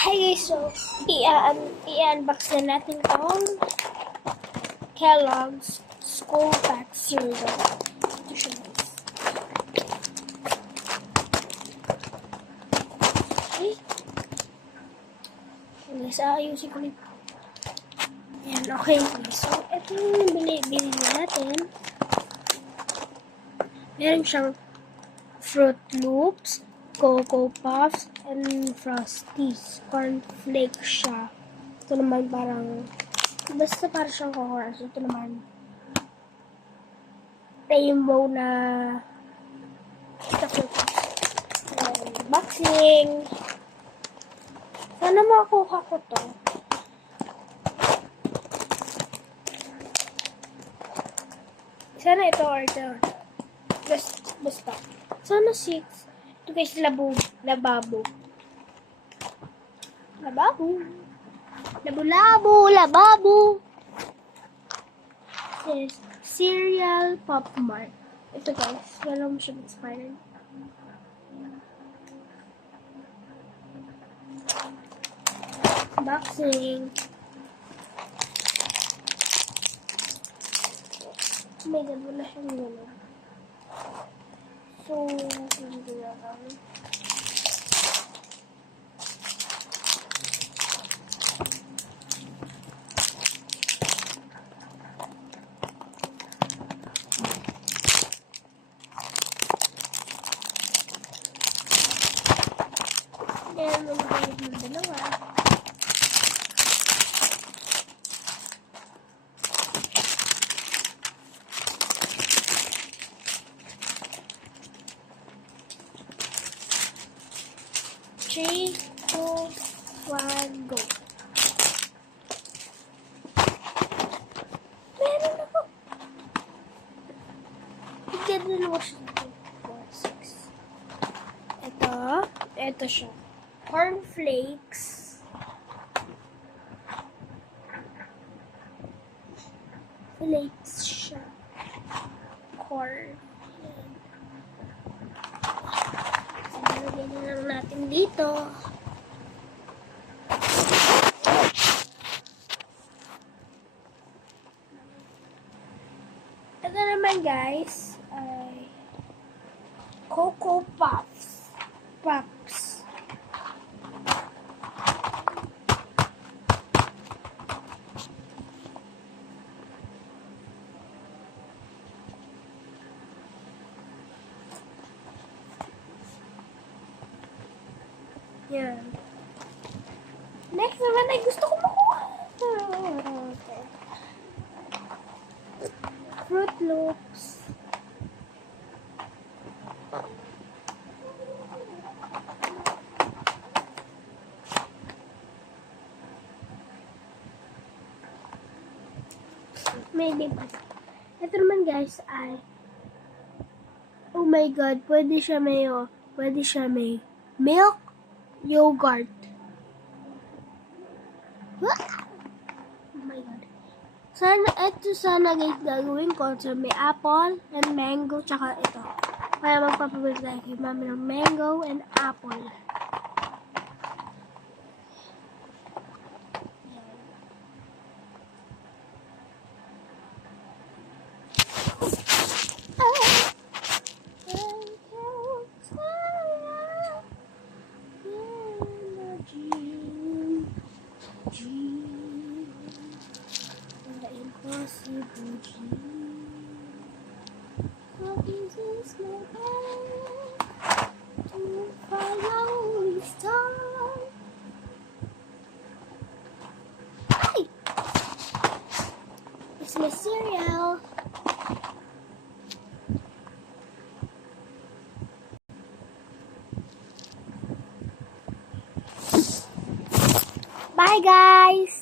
Hi guys, so i-unbox na natin itong Kellogg's School Pack Cereal. Ito siya guys. Okay. Ayusin ko rin. Ayan, okay. So, ito yung binili natin. Meron siyang Fruit Loops, Cocoa Puffs, and Frosties. Cornflakes siya. Ito naman parang, basta parang siyang coconut. Ito naman, rainbow na chocolate. Boxing. Sana makuha ko to. Sana ito or ito. Basta. Sana 6. Ito guys, lababo. Lababo. Yes. Cereal Pop Mart. Ito guys, wala mo siya expired. Boxing. Oh my god, wala siyang gano'n. So, hindi na lang. Ayan, magbayad ng dalawa. Three, two, one, go. Meron ako. Dalawa siya. 4, 6. Ito siya. Cornflakes. Flakes siya. Corn. Lagyan na lang natin dito. Ito naman guys ay Cocoa Puffs. Yan. Next naman ay gusto ko makuha. Okay. Fruit Loops. Maybe. Ito naman guys ay oh my god, pwede siya may milk yogurt. Oh my god. Sana guys gagawin ko. So, may apple and mango tsaka ito. Kaya magpapabili tayo kay mami ng mango and apple. Impossible dream. What is this my path to follow the star? Hi! It's my cereal. Bye guys!